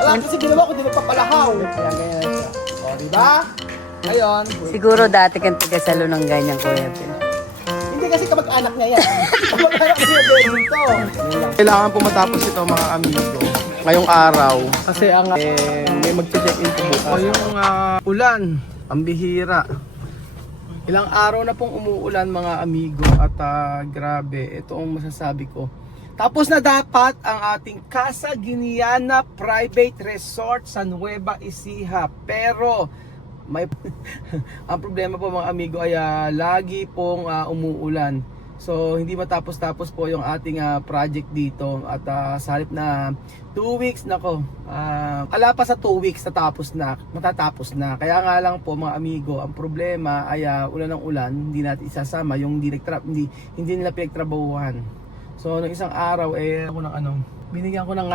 Wala kasi ginawa ko, di nagpapalahaw. Kaya ganyan siya. O, diba? Ngayon, Siguro dati kang tigasalo ng ganyan, Kuya Bill. hindi kasi kamag-anak niya yan. Kamag-anak niya yung bedroom to. Kailangan po matapos ito mga amigo. Ngayong araw. Kasi ang may mag-check-in po bukas. O yung ulan, ang bihira. Ilang araw na pong umuulan mga amigo. At grabe, ito ang masasabi ko. Tapos na dapat ang ating Casa Guiniana Private Resort sa Nueva Ecija. Pero may ang problema po mga amigo ay lagi pong umuulan. So hindi matapos-tapos po yung ating project dito at sa halip na 2 weeks nako. Ala pa sa 2 weeks matatapos na. Kaya nga lang po mga amigo, ang problema ay ulan ng ulan, hindi natin isasama yung hindi nila pinagtrabahuhan. So nung isang araw binigyan ko ng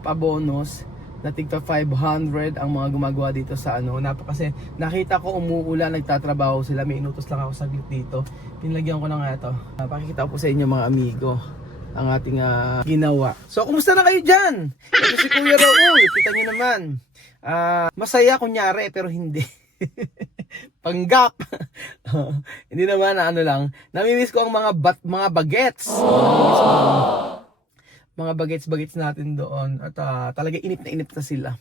pabonus na tigpa 500 ang mga gumagawa dito sa kasi nakita ko umuulan, nagtatrabaho sila, may inutos lang ako saglit dito. Pinlagyan ko na nga ito. Pakikita ko po sa inyo mga amigo ang ating ginawa. So kumusta na kayo dyan? Ito si Kuya Raul, kita nyo naman. Masaya kunyari pero hindi. Panggap. Hindi naman lang. Namimiss ko ang mga bagets. Mga bagets natin doon at talaga inip na sila.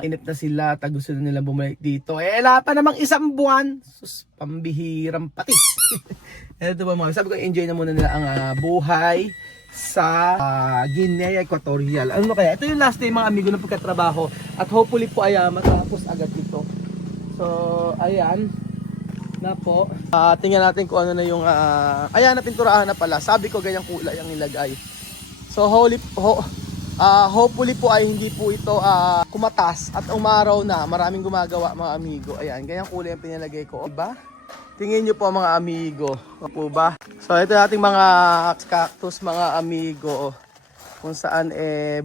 Inip na sila, gusto na nila bumalik dito. Wala pa namang 1 buwan. Sus, pambihirang patis. Ito ba mga, sabi ko enjoy na muna nila ang buhay sa Guinea Equatorial. Ano kaya? Ito yung last day mga amigo ng pagkatrabaho at hopefully po ay matapos agad dito. So, ayan na po. Tingnan natin kung ano na yung ayan na pinturahan na pala. Sabi ko ganyang kulay ang nilagay. So hopefully po ay hindi po ito kumatas at umaraw na. Maraming gumagawa mga amigo. Ayan, ganyang kulay ang pinalagay ko. Diba? Tingin nyo po mga amigo. Po ba? So ito ating mga cactus mga amigo. Kung saan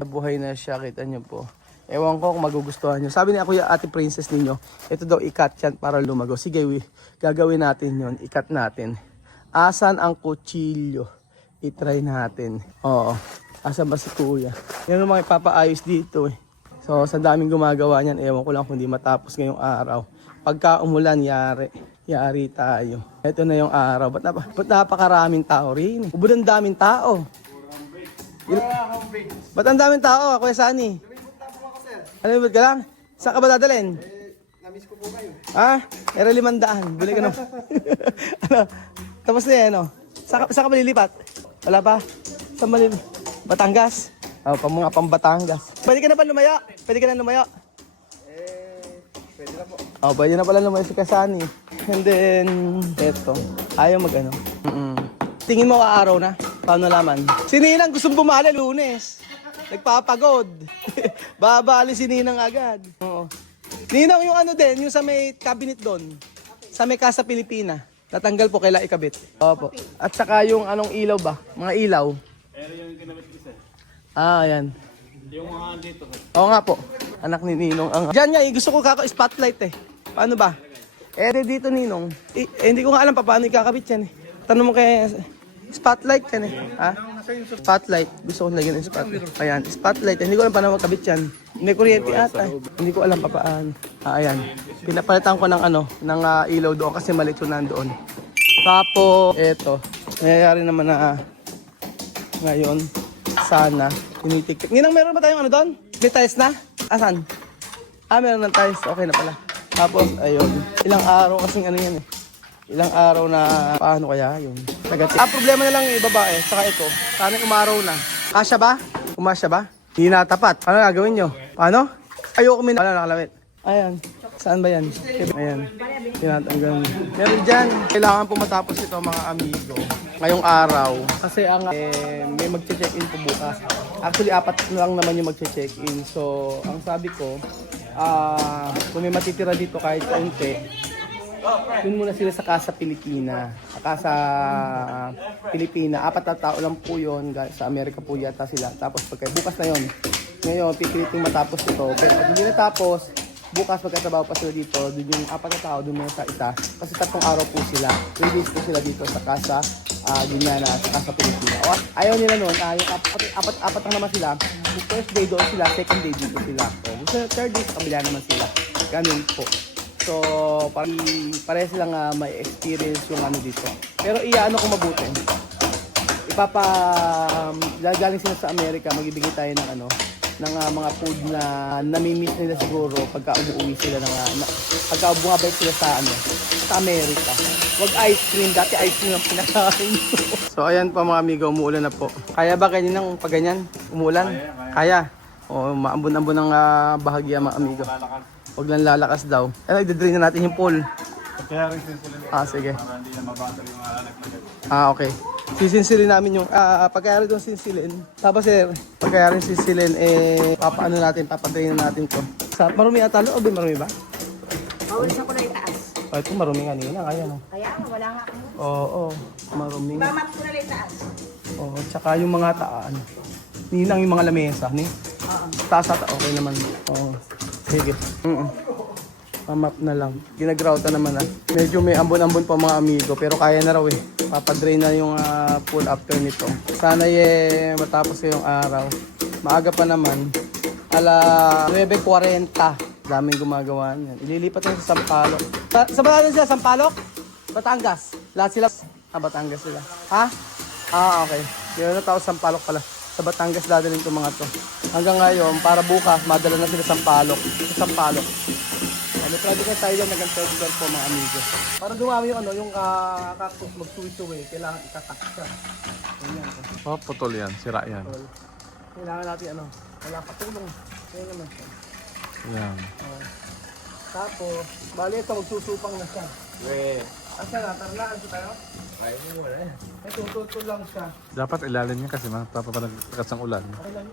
buhay na siya. Kita nyo po. Ewan ko kung magugustuhan nyo. Sabi ni Kuya Ate Princess ninyo, ito daw ikat yan para lumago. Sige, gagawin natin yon, ikat natin. Asan ang kutsilyo? I-try natin. Oo. Asan ba si Kuya? Yan ang mga ipapaayos dito eh. So, sa daming gumagawa niyan, ewan ko lang kung di matapos ngayong araw. Pagka umulan, yari tayo. Ito na yung araw. Ba't napakaraming tao rin? Ubod ang daming tao. Ba't ang daming tao, Kuya Sunny? Ano ba ka lang? Saan ka ba dadalhin? Namiss ko po kayo. Era 500. Bili ka na. Tapos na yan, Saan ka malilipat? Wala pa? Saan malilipat? Batangas? Mga pambatangas. Pwede ka na pa lumaya? Pwede na po. Pwede na pala lumaya si Kasani. And then, eto. Ayaw Tingin mo araw na? Paano naman? Si Ninang gustong bumali Lunes. Nagpapagod. Babali si Ninang agad. Oo. Ninang yung yung sa may cabinet doon. Sa may Casa Pilipina. Tatanggal po kaila ikabit. Opo. At saka yung ilaw ba? Mga ilaw. Pero yung kinabit ko sir. Ayan. Yung mga dito. Oo nga po. Anak ni Ninong. Diyan nga, gusto ko spotlight eh. Paano ba? Dito Ninong. Hindi ko nga alam paano ikakabit yan eh. Tanong mo kay spotlight yan eh. Spotlight. Gusto ko lagyan ng spotlight. Ayan, spotlight. Hindi ko alam paano magkabit yan. May kuryente ata. Hindi ko alam pa paano. Ayan. Pinapalitan ko ng ng ilaw doon kasi maliit yun nandoon. Tapos, eto. Nangyayari naman na ngayon. Sana. Tinitik. Ninang, meron ba tayong doon? May tiles na? Asan? Meron ng tiles. Okay na pala. Tapos, ayun. Ilang araw kasing yan eh. Ilang araw na paano kaya yun. Problema na lang yung babae. Saka ito. Sana umaraw na. Kasya ba? Kumasya ba? Hindi na tapat. Ano gagawin nyo? Paano? Ayoko nakalawit. Ayan. Saan ba yan? Ayan. Tinatanggal. Meron dyan. Kailangan po matapos ito mga amigo. Ngayong araw. Kasi may mag-check-in po bukas. Actually, 4 lang naman yung mag-check-in. So, ang sabi ko, kung may matitira dito kahit kaunti, dun muna sila sa Casa Pilipina. Sa Casa Pilipina, 4 na tao lang po yun. Sa Amerika po yata sila. Tapos bukas na yun. Ngayon, pipiliting matapos ito. Pero pag hindi natapos, bukas magkatrabaho pa sila dito. Dun yung 4 na tao, dun muna sa isa. Kasi 3 araw po sila. Release po sila dito sa Casa Ginyana at saka sa Pilipinas. O, ayaw nila nun, yung apat lang naman sila. Yung first day doon sila, second day dito sila. So, gusto third day, sa kabila naman sila. Ganun po. So, pareha silang may experience yung ano dito. Pero iyaano ko mabuti. Galing sila sa Amerika, magbibigay tayo ng ng mga food na nami-miss nila siguro pagka umuwi sila pagka bumabalik sila sa Amerika. Wag ice cream, dati ice cream ang pinakain ko. So ayan po mga amigo, umuulan na po. Kaya ba kaninang pag ganyan? Umuulan? Kaya. O maambon-ambon ng bahagya mga amigo. Wag lang lalakas daw. Nagde-drain na natin yung pool. Kaya rin sila. Sige. Para hindi na mabatal yung anak na. Okay. Sisinsilin namin yung pagkayari doon sinsilin. Tapos pagkayari sinsilin papadrain na natin to. Marumi ata o marumi ba? Bawal sa kulay taas. Ito marumi kanina, kaya no. Kaya wala nga ako. Oo, marumi. Mamat ko na taas. Oo, tsaka yung mga taan. Ninang yung mga lamesa, ni. Taas ata okay naman. Oo. Sige. Mamap na lang. Ginagrouta naman Medyo may ambon-ambon pa mga amigo pero kaya na raw Papadrain na yung pool after nito. Sana matapos yung araw. Maaga pa naman. 9:40. Daming gumagawa niyan. Ililipat na sa Sampaloc. Sa ba natin sila? Sampaloc? Batangas? Lahat sila? Batangas sila. Ha? Okay. Yun na tao Sampaloc pala. Sa Batangas dadalhin itong mga to. Hanggang ngayon, para bukas, madala na sila Sampaloc. Sa Sampaloc. May project na tayo dyan, nag-third floor po mga amigo. Para dumami yung cactus, mag-suwi-suwi, kailangan itatak siya. Ganyan. Putol yan, sira yan. Kailangan natin wala patulong. Kaya naman siya. Yan. Tapos, bali ito, magsusupang na siya. Asa na, tarlaan siya tayo? Ay, wala yan. Ito, tutol lang siya. Dapat ilalim niya kasi mapapalakas ang ulan. Okay lang?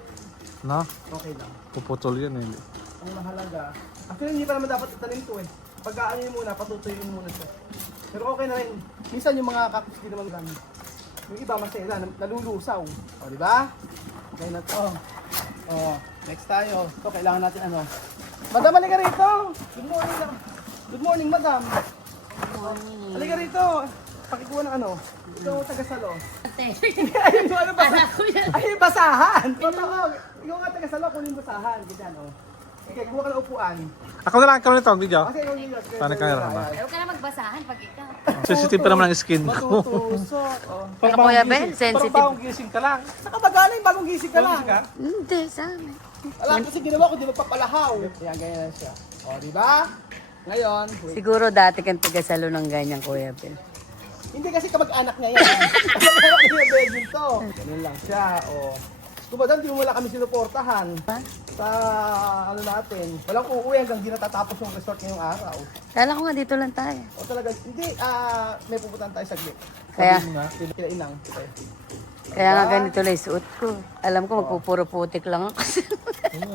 No? Okay lang. Puputol yan eh. Ang mahalaga, actually hindi pa naman dapat itanim ito Pagkaan nyo muna, patutuyin muna siya. Pero okay na rin. Minsan yung mga cactus di naman ganun. Yung iba masela, nalulusaw. O, di ba? Okay na to. Next tayo. Ito, kailangan natin Madam, halika rito! Good morning, Good morning, madam. Halika rito. Pakikuha ng Ito, taga-salo. Ayun, yung ba? Ay, basahan! Totoo. Ikaw nga taga-salo, kunin basahan. Ganyan, Okay, kuha ka ng upuan. Ako na lang kami nito ang video. Okay, yung video. Paano ka ba? Huwag ka na magbasahan pag ikaw. Sensitive pa naman ang skin ko. Matutusok. Pero Kuya Ben, sensitive. bagong gising ka lang. Nakapagaling, bagong gising ka lang. Hindi, sa amin. Alam kasi ginawa ko, di magpapalahaw. Kaya ganyan na siya. Di ba? Ngayon, Siguro dati kang taga-salo ng ganyan, Kuya Ben. hindi kasi kamag-anak niya yan. Kamag-anak niya yung bedroom to. Ganun lang siya. Kung ba di mo wala kami sinuportahan sa natin. Walang uuwi hanggang di natatapos yung resort ngayong araw. Kala ko nga dito lang tayo. O talaga, hindi, may pupuntahan tayo saglit. Kaya? Kila inang. Kaya nga ganito lang yung suot ko. Alam ko magpupuro putik lang ako.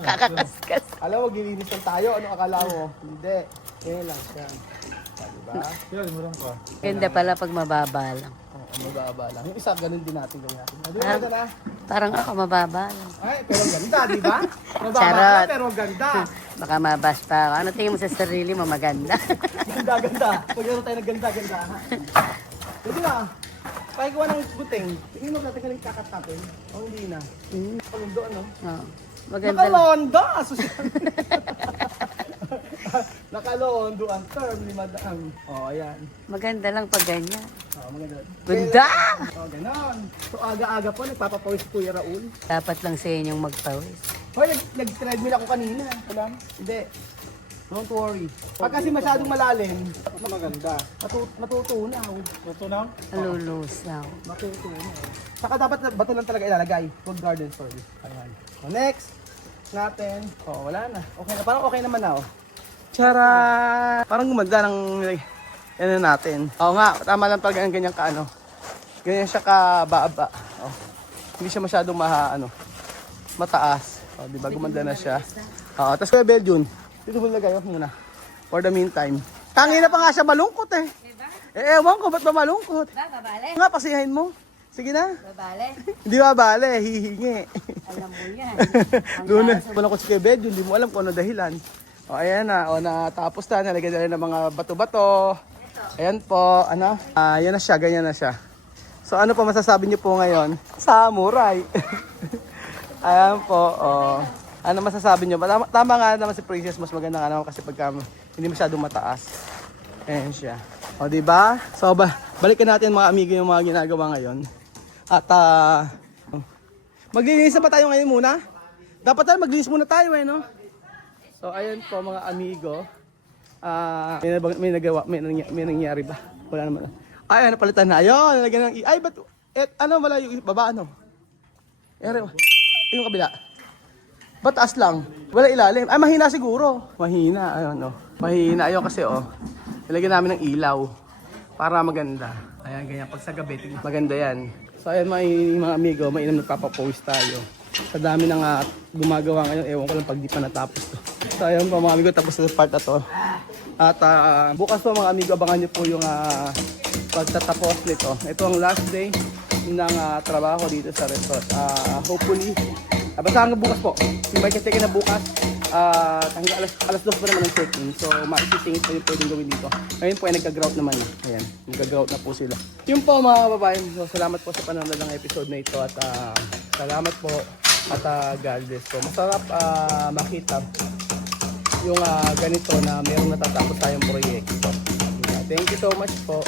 Kakakaskas. Alam mo, gilinis lang tayo. Ano akala mo? Hindi. Ngayon lang siya. Diba? Yan, murang ka. Ganda pala pag mababa lang. Mababa lang. Yung isa, ganun din natin. Di ba na? Parang ako mababa lang. Ay, pero ganda, di ba? Mababa Charot. lang, pero ganda. Baka mabash pa ako. Ano tingin mo sa sarili mo maganda? Ganda. Pag-aro tayo ng ganda. Pwede na. Pakikuha ng buting. Tingin mo natin kaling kakat natin. O hindi na. Palundo, ano? Oo. Maganda lang. Nakalondo! Nakalondo ang term ni Madam. Ayan. Maganda lang pag ganyan. Maganda. Ganda! Ganon. So aga-aga po, nagpapapawis si Kuya Raul. Dapat lang sa inyong magpawis. Hoy, nag-treadmill ako kanina. Alam? Hindi. Don't worry. Pag kasi masyadong malalim, maganda. Matutunaw. Matutunaw? Alulusaw. Matutunaw. Saka dapat bato lang talaga ilalagay. Huwag garden soil. Ayan. So next natin. Wala na. Okay na. Parang okay naman na. Tara! Parang gumanda ng natin. Nga, tama lang pag ganyan ka Ganyan siya kababa. Hindi siya masyadong mataas. Di ba? Gumanda na siya. Tapos Kuya Belgian, dito mo lagay muna. For the meantime. Tangina pa nga siya malungkot ewan ko, ba't ba malungkot? Babale? Nga, pasiyahin mo. Sige na. Babale? Hindi babale, hihingi. Alam mo yan. Doon na. Malungkot si Kuya Belgian, hindi mo alam kung ano dahilan. Ayan na. Natapos na. Nalagyan na rin ng mga bato-bato. Ayan po. Ayan na siya. Ganyan na siya. So ano po masasabi niyo po ngayon? Samurai! Ayan po, oh. Ano masasabi niyo? Tama nga naman si Princess, mas maganda nga naman kasi pagka hindi masyadong mataas. Ayan siya. O, diba? So, balikan natin mga amigo yung mga ginagawa ngayon. At, maglilinis na ba tayo ngayon muna? Dapat tayo maglinis muna tayo no? So, ayan po mga amigo. May nangyari ba? Wala naman. Ay, napalitan na. Ayun, nalagyan ng ay, ba't, ano, wala yung baba, ano? Yung kabila. Ba't taas lang? Wala ilalim. Ay, mahina siguro. Mahina, ayun, oh. Mahina, ayun kasi, oh. Nilagyan namin ng ilaw. Para maganda. Ayan, ganyan. Pag sa gabi, maganda yan. So, ayan, mga amigo, mainam nagpapapost tayo. Sa dami ng gumagawa ngayon, ewan ko lang pag di pa natapos to. So, ayan po, mga amigo, tapos sa part na to. At bukas po, mga amigo, abangan nyo po yung pagtatapos nito. Ito ang last day ng trabaho dito sa resort. Hopefully, basta hanggang bukas po. Yung may check na bukas, hanggang alas 2 pa naman ang check-in. So, maisisingit pa yung pwedeng gawin dito. Ngayon po ay nagka-grout naman na. Ayan, nagka-grout na po sila. Yun po mga babae. So, salamat po sa panonood ng episode na ito. At salamat po. At God bless po. Masarap makita yung ganito na mayroong natatapos tayong proyekto. Thank you so much po.